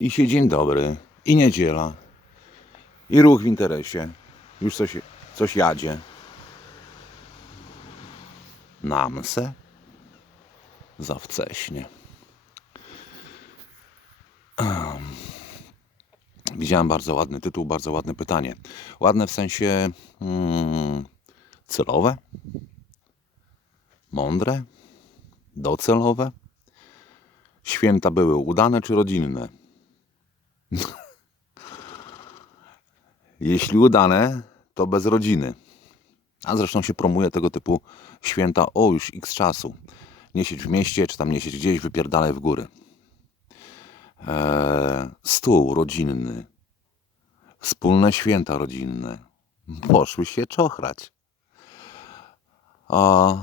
I się dzień dobry, i niedziela, i ruch w interesie. Już coś, coś jadzie. Namse? Za wcześnie. Em. Widziałem bardzo ładny tytuł, bardzo ładne pytanie. Ładne w sensie mm, celowe, mądre, docelowe. Święta były udane czy rodzinne? Jeśli udane, to bez rodziny. A zresztą się promuje tego typu święta o już x czasu. Nie siedź w mieście, czy tam nie siedź gdzieś, wypierdalaj w góry. Eee, stół rodzinny. Wspólne święta rodzinne. Poszły się czochrać. A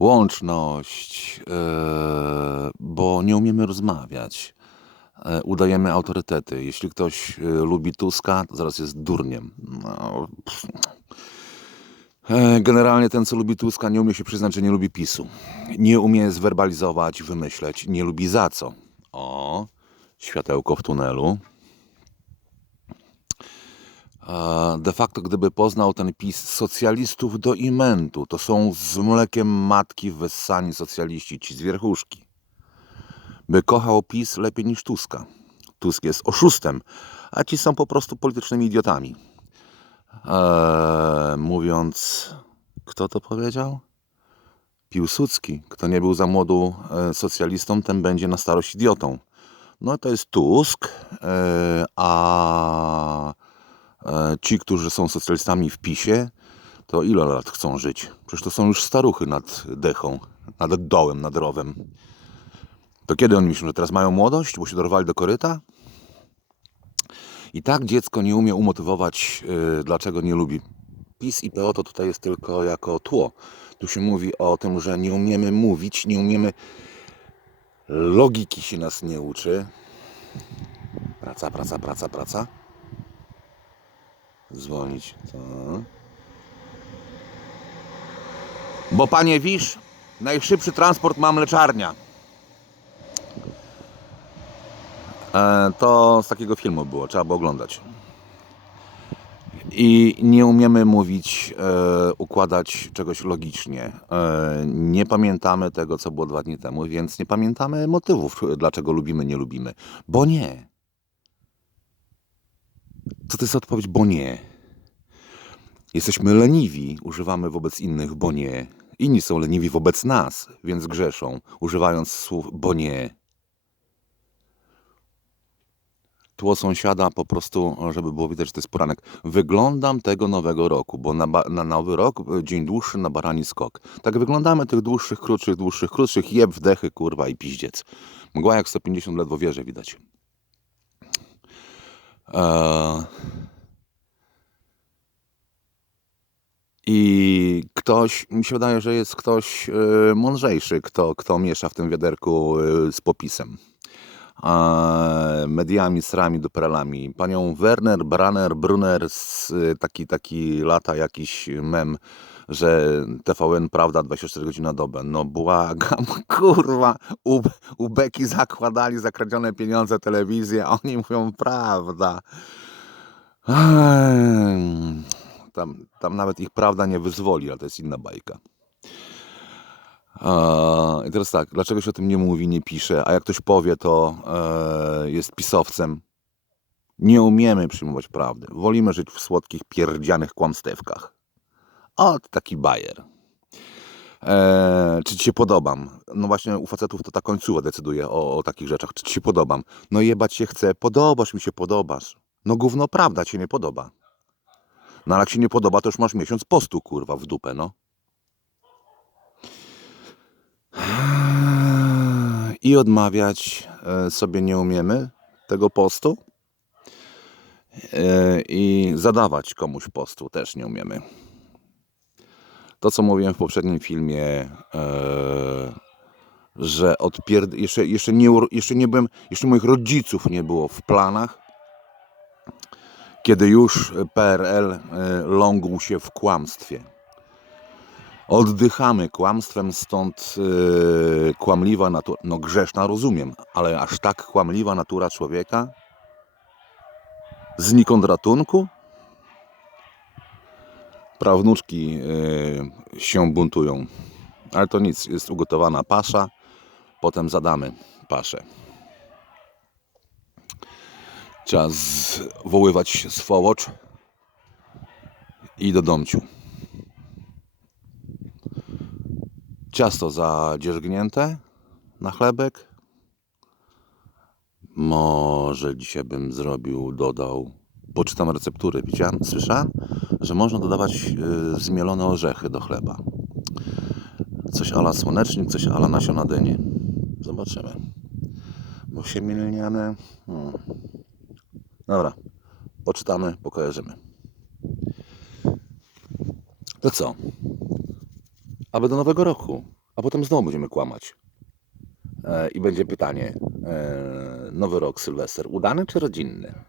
łączność, e, bo nie umiemy rozmawiać. E, Udajemy autorytety. Jeśli ktoś e, lubi Tuska, to zaraz jest durniem. No. E, Generalnie ten, co lubi Tuska, nie umie się przyznać, że nie lubi PiSu. Nie umie zwerbalizować, wymyśleć, nie lubi za co. O, światełko w tunelu. De facto, gdyby poznał ten PiS socjalistów do imentu, to są z mlekiem matki wessani socjaliści, ci z wierchuszki. By kochał PiS lepiej niż Tuska. Tusk jest oszustem, a ci są po prostu politycznymi idiotami. Eee, mówiąc, kto to powiedział? Piłsudski. Kto nie był za młodu e, socjalistą, ten będzie na starość idiotą. No to jest Tusk, e, a e, ci, którzy są socjalistami w PiSie, to ile lat chcą żyć? Przecież to są już staruchy nad dechą, nad dołem, nad rowem. To kiedy oni myślą, że teraz mają młodość, bo się dorwali do koryta? I tak dziecko nie umie umotywować, yy, dlaczego nie lubi. PiS i PO to tutaj jest tylko jako tło. Tu się mówi o tym, że nie umiemy mówić, nie umiemy. Logiki się nas nie uczy. Praca, praca, praca, praca. Zwolnić. To. Bo panie wisz, najszybszy transport ma mleczarnia. E, To z takiego filmu było, trzeba było oglądać. I nie umiemy mówić, e, układać czegoś logicznie. E, nie pamiętamy tego, co było dwa dni temu, więc nie pamiętamy motywów, dlaczego lubimy, nie lubimy. Bo nie. Co to jest odpowiedź? Bo nie. Jesteśmy leniwi, używamy wobec innych, bo nie. Inni są leniwi wobec nas, więc grzeszą, używając słów, bo nie. Tło sąsiada po prostu, żeby było widać, że to jest poranek. Wyglądam tego nowego roku, bo na, na nowy rok e, dzień dłuższy na barani skok. Tak wyglądamy tych dłuższych, krótszych, dłuższych, krótszych, jeb, wdechy, kurwa i piździec. Mgła jak 150 ledwo wieże widać. Eee... I ktoś, mi się wydaje, że jest ktoś e, mądrzejszy, kto, kto miesza w tym wiaderku e, z popisem mediami, srami, duperelami. Panią Werner, Branner, Brunner, z, taki, taki lata jakiś mem, że TVN Prawda 24 godziny na dobę. No błagam, kurwa, u, u Beki zakładali za kradzione pieniądze telewizję, a oni mówią prawda. Tam, tam nawet ich prawda nie wyzwoli, ale to jest inna bajka. I teraz tak, dlaczego się o tym nie mówi, nie pisze, a jak ktoś powie, to e, jest pisowcem. Nie umiemy przyjmować prawdy. Wolimy żyć w słodkich, pierdzianych kłamstewkach. O, taki bajer. E, czy ci się podobam? No właśnie u facetów to ta końcówa decyduje o, o takich rzeczach. Czy ci się podobam? No jebać się chce. Podobasz mi się, podobasz. No gówno prawda ci nie podoba. No ale jak się nie podoba, to już masz miesiąc postu, kurwa, w dupę, no. I odmawiać e, sobie nie umiemy tego postu. E, I zadawać komuś postu też nie umiemy. To, co mówiłem w poprzednim filmie, e, że odpierd... jeszcze, jeszcze, nie, jeszcze nie byłem, jeszcze moich rodziców nie było w planach, kiedy już PRL lągł się w kłamstwie. Oddychamy kłamstwem, stąd yy, kłamliwa natura, no grzeszna rozumiem, ale aż tak kłamliwa natura człowieka? Znikąd ratunku? Prawnuczki yy, się buntują, ale to nic, jest ugotowana pasza, potem zadamy paszę. Trzeba zwoływać swołocz i do domciu. Ciasto zadzierzgnięte na chlebek. Może dzisiaj bym zrobił, dodał. Poczytam receptury. Widziałem, słyszałem, że można dodawać y, zmielone orzechy do chleba. Coś ala słonecznik, coś ala nasiona dyni. Zobaczymy. Bo siemię lniane. Hmm. Dobra. Poczytamy, pokojarzymy. To co? Aby do nowego roku. A potem znowu będziemy kłamać. E, I będzie pytanie. E, nowy rok, Sylwester, udany czy rodzinny?